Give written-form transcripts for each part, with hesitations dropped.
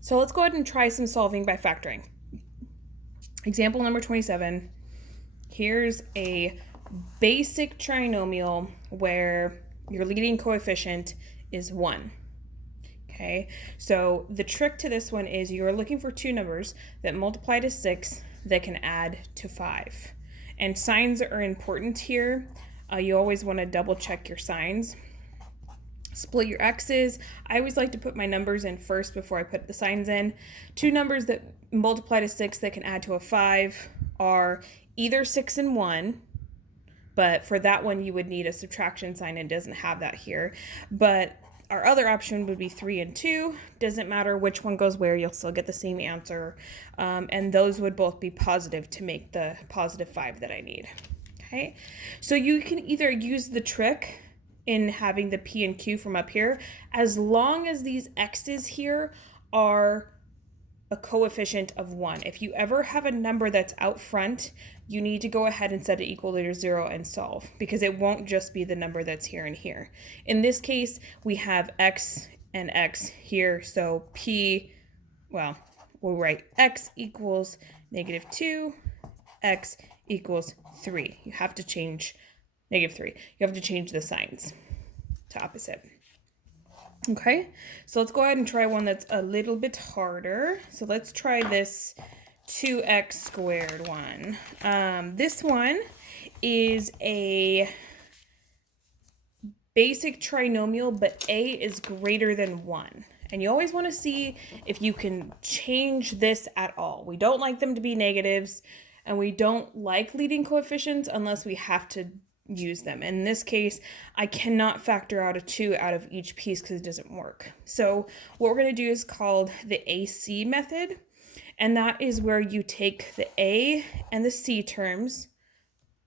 So let's go ahead and try some solving by factoring. Example number 27. Here's a basic trinomial where your leading coefficient is 1. Okay, so the trick to this one is you're looking for two numbers that multiply to 6 that can add to 5. And signs are important here. You always want to double check your signs. Split your x's. I always like to put my numbers in first before I put the signs in. Two numbers that multiply to 6 that can add to a 5 are either 6 and 1, but for that one you would need a subtraction sign and doesn't have that here. But our other option would be 3 and 2. Doesn't matter which one goes where, you'll still get the same answer. And those would both be positive to make the positive 5 that I need. Okay, so you can either use the trick in having the P and Q from up here, as long as these x's here are a coefficient of 1. If you ever have a number that's out front, you need to go ahead and set it equal to 0 and solve, because it won't just be the number that's here and here. In this case, we have x and x here, so P, well, we'll write x equals -2, x equals 3. You have to change -3. You have to change the signs to opposite. Okay, so let's go ahead and try one that's a little bit harder. So let's try this 2x squared one. This one is a basic trinomial, but a is greater than 1. And you always want to see if you can change this at all. We don't like them to be negatives, and we don't like leading coefficients unless we have to use them. In this case, I cannot factor out a 2 out of each piece because it doesn't work. So what we're going to do is called the AC method, and that is where you take the A and the C terms,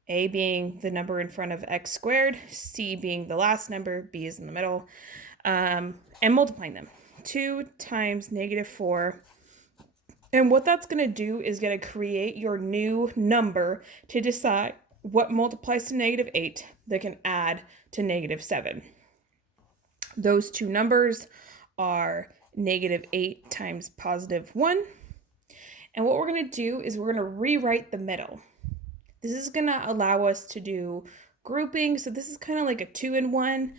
A being the number in front of x squared, C being the last number, B is in the middle, and multiplying them. 2 times -4. And what that's going to do is going to create your new number to decide what multiplies to -8 that can add to -7. Those two numbers are -8 times +1. And what we're going to do is we're going to rewrite the middle. This is going to allow us to do grouping. So this is kind of like a 2 in 1.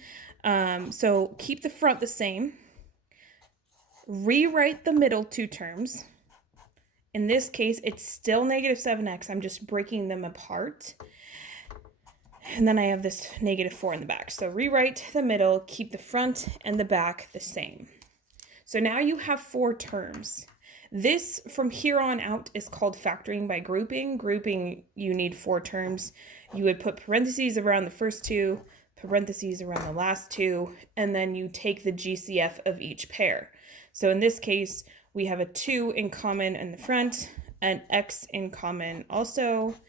So keep the front the same. Rewrite the middle two terms. In this case, it's still -7x. I'm just breaking them apart. And then I have this -4 in the back. So rewrite the middle, keep the front and the back the same. So now you have 4 terms. This, from here on out, is called factoring by grouping. Grouping, you need 4 terms. You would put parentheses around the first 2, parentheses around the last 2, and then you take the GCF of each pair. So in this case, we have a 2 in common in the front, an x in common also.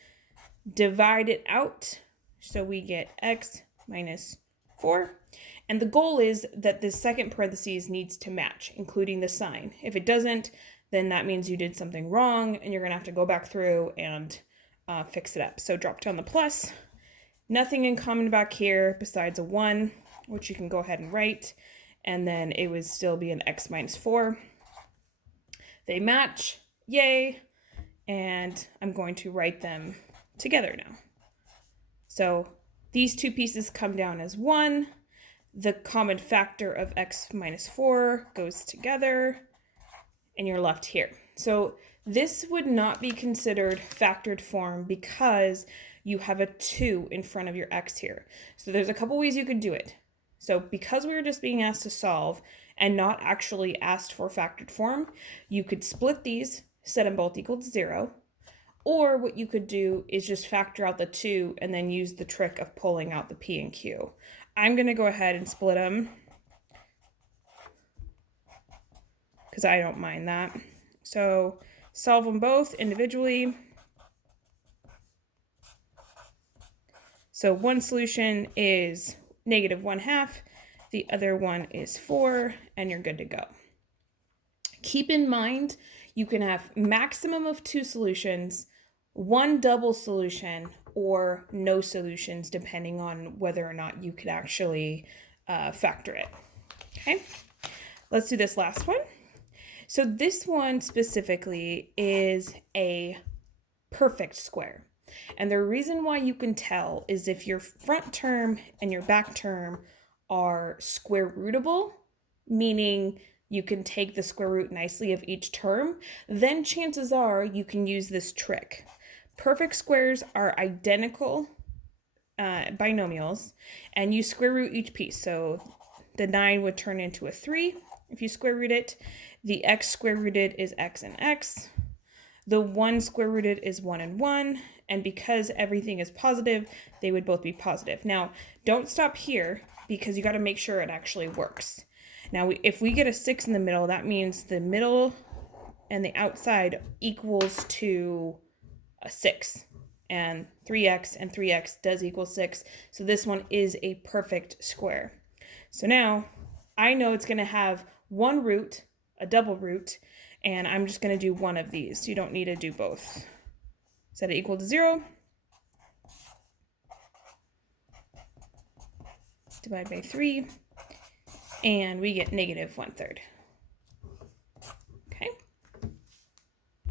Divide it out, so we get x minus 4. And the goal is that the second parentheses needs to match, including the sign. If it doesn't, then that means you did something wrong, and you're going to have to go back through and fix it up. So drop down the plus. Nothing in common back here besides a 1, which you can go ahead and write. And then it would still be an x minus 4. They match, yay, and I'm going to write them together now. So these two pieces come down as 1. The common factor of x minus 4 goes together, and you're left here. So this would not be considered factored form because you have a 2 in front of your x here. So there's a couple ways you could do it. So because we were just being asked to solve and not actually asked for factored form, you could split these, set them both equal to 0. Or what you could do is just factor out the 2 and then use the trick of pulling out the P and Q. I'm going to go ahead and split them because I don't mind that. So solve them both individually. So one solution is -1/2, the other one is 4, and you're good to go. Keep in mind, you can have maximum of 2 solutions, 1 double solution, or no solutions, depending on whether or not you could actually factor it. Okay, let's do this last one. So this one specifically is a perfect square. And the reason why you can tell is if your front term and your back term are square rootable, meaning you can take the square root nicely of each term, then chances are you can use this trick. Perfect squares are identical binomials, and you square root each piece. So the 9 would turn into a 3 if you square root it. The x square rooted is x and x. The 1 square rooted is 1 and 1. And because everything is positive, they would both be positive. Now, don't stop here because you got to make sure it actually works. Now, if we get a 6 in the middle, that means the middle and the outside equals to a 6. And 3x does equal 6. So this one is a perfect square. So now I know it's going to have one root, a double root, and I'm just going to do one of these. You don't need to do both. Set it equal to 0. Divide by 3. And we get negative 1/3.